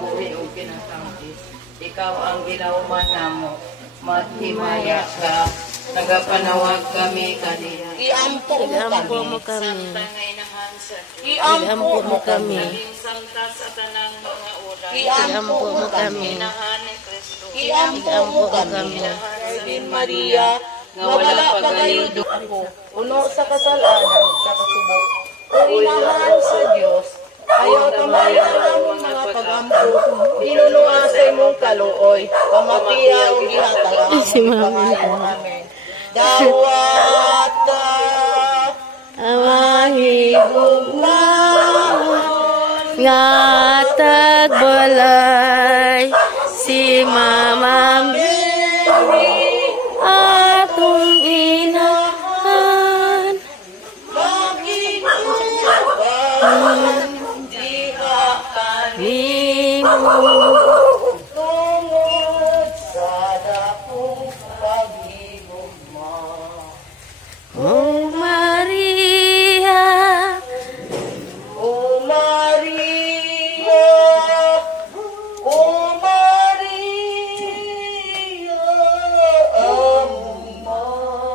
kinabuhi o kinasangkis. Ikaw ang ginauman namo, maghimaya ka, nagapanawag kami kanina. Iampo mo kami. Iampo mo kami. Naging santa sa tanang mga ulan. Iampo mo kami. Inahan ni Kristo. Iampo mo kami. Virgin Maria, nga wala pagayod ako. Uno sa kasalanan, sa kasubo. O inahan sa Diyos, ayaw tamayan ang mga pagampo. Inunuasay mong kaluoy, pamatiya o gihatala. Amen. Dawat ka, amahigog na, nga tagbalay, si Mama Mary, atong inahan. Makinuban, di kakanimo, tungod sa dakong paghigugma. Oh Maria, oh Maria, oh Maria, among manunod.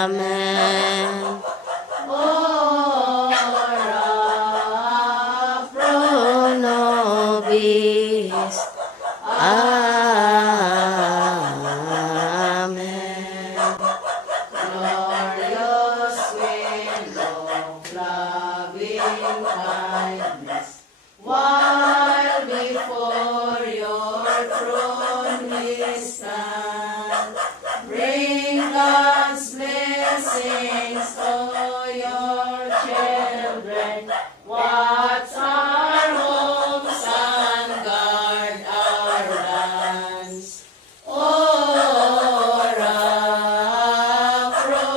Amen. Ora pro nobis. Amen. Glorious window, loving kindness, while before your throne we stand, bring God's blessings to your children. Watch our homes and guard our lands. Ora pro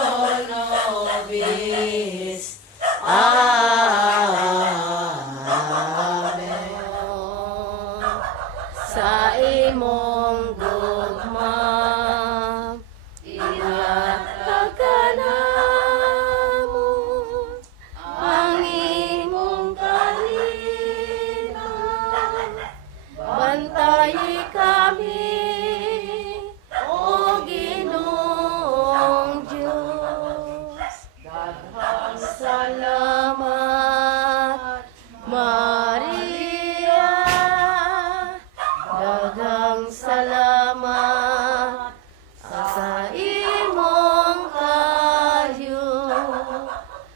nobis. Amen. Sa imong gugma, ilatag ka namo ang imong kalinaw. Bantayi kami, O Ginoong Diyos. Daghang salamat, Maria. Daghang salamat sa imong kayo.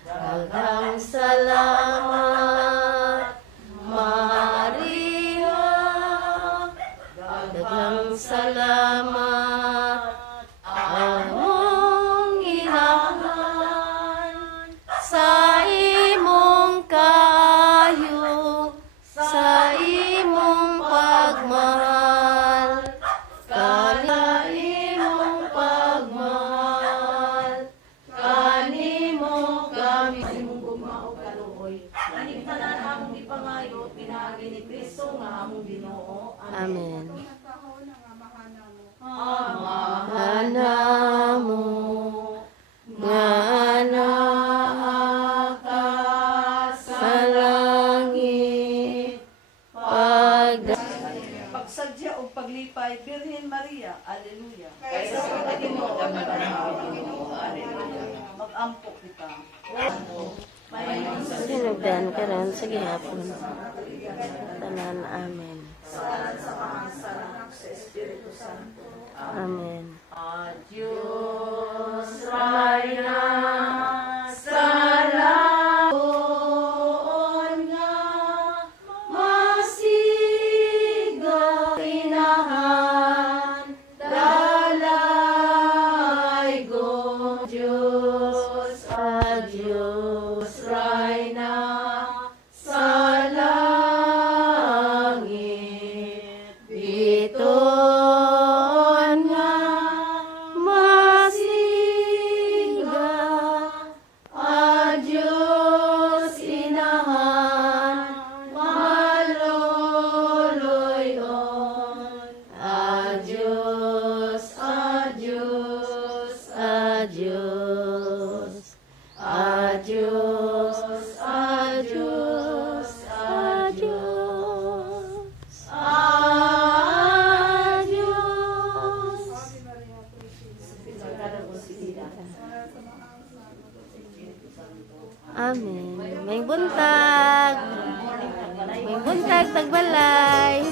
Daghang salamat, Maria. Daghang salamat, among inahan sa imong kayo, sa imong pagmahal, imong pagmahal, kanimo kami imong gugmao kaluoy. Kaning tanan among ipangayo, pinaagi ni Kristo nga among Ginoo. Amen. Amahanamo nga naa ka sa langit, Pagsadya o paglipay, Birhen Maria, Alleluia. Kaysa sa katimutan ng Panginoon. Alleluia. Mag-ampo kita. Sinugdan ka ron sa gihapon. Tanan. Amen. Amen. Adios, Raya, salaon nga, masiga, inahan, dalay go, Diyos, adios, Raya, sa langit, biton nga, masiga, adios, inahan, maloloyon, adios, adios, adios, adios, adios, adios, adios. Amen. May buntag. May buntag, tagbalay.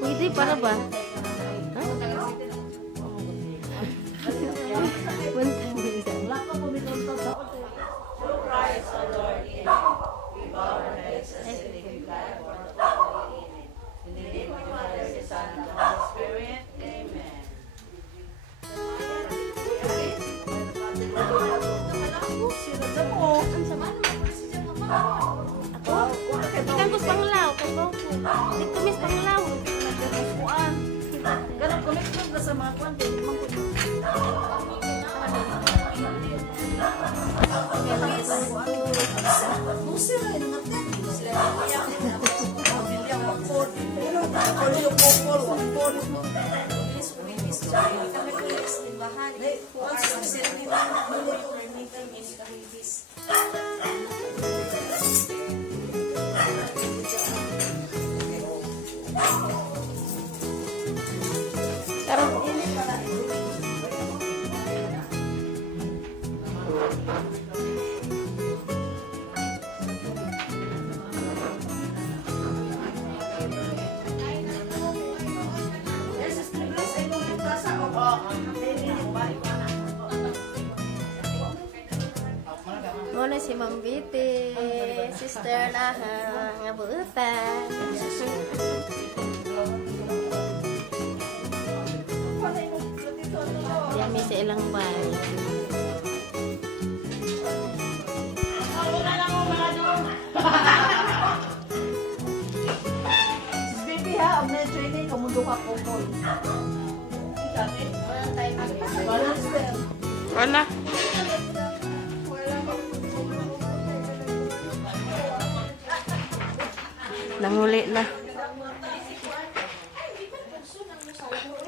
Hindi, para ba? Ha? Buntag. Christ, our Lord, we bow our heads as a living God for the Holy Image. In the name of the Father, the Son, and the Holy Spirit. Amen. Ikan kus panglaw, kay Bopo. Di kumis panglaw. Ganang commitment na sa mga kwan, hindi man ko Muna si Ma'am Biti, sister na nga buutan. Yami sa ilang bay. Sis baby ha, ang may training, kamundo ka po ko. Wala. Nanguli na.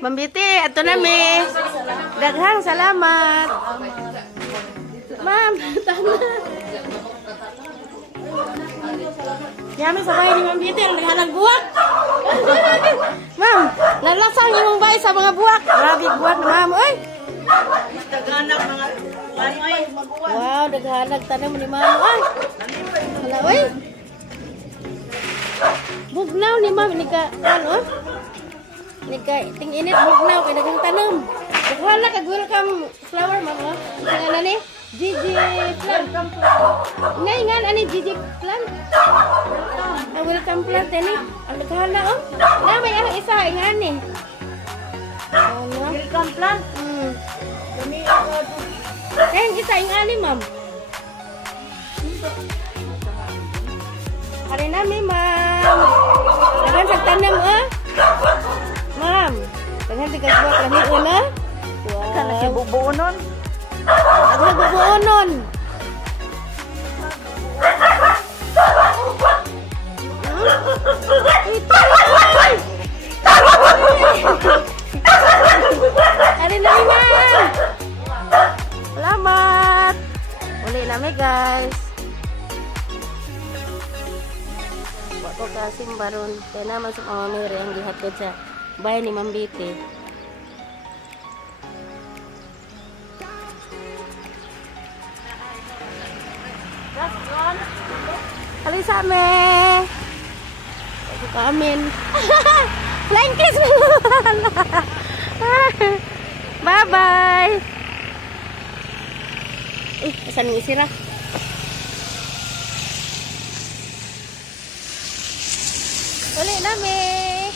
Ma'am Biti, ato na mi. Daghang salamat. Ma'am, tama. Yami sa bahay ni Ma'am Biti, ang naghanag buwak. Ma'am, nalasang imong bahay sa mga buwak. Grabe buwak na ma'am, oy. Taganak mga lanay. Wow, naghanag tanam ni ma'am, oy. Hala, oy. Bugnaw ni ma'am, ni ka, ano? Ni ka, ting init, bugnaw, kaya nagang tanam. Wala ka, welcome flower, ma'am, oh. Isa nga na ni, Gigi plant. Ngay nga, ani Gigi plant. Ah, welcome plant, ani. Ang naghala, oh. Na, may ang isa, nga ni. Ano? Welcome plant. Kami ako. Kaya yung isa, yung ani, ma'am. Hari nami, ma'am. Dagan sa tanam, oh. Ma'am, dagan sa kasbot kami, una. Wow. Kana si bubuonon. Ako nagbubuonon. Hari nami, ma'am. Selamat. Uli nami, guys. Ko kasim baron kaya naman sa mga mere ang gihatod sa bahay ni Ma'am Biti. Halisa me. Amin. Flying kiss. Bye-bye. Asan yung isira? Uli namin.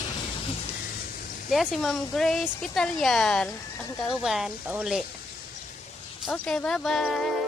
Dia si Ma'am Grace Pitalyar. Ang kauban. Pauli. Okay, bye-bye.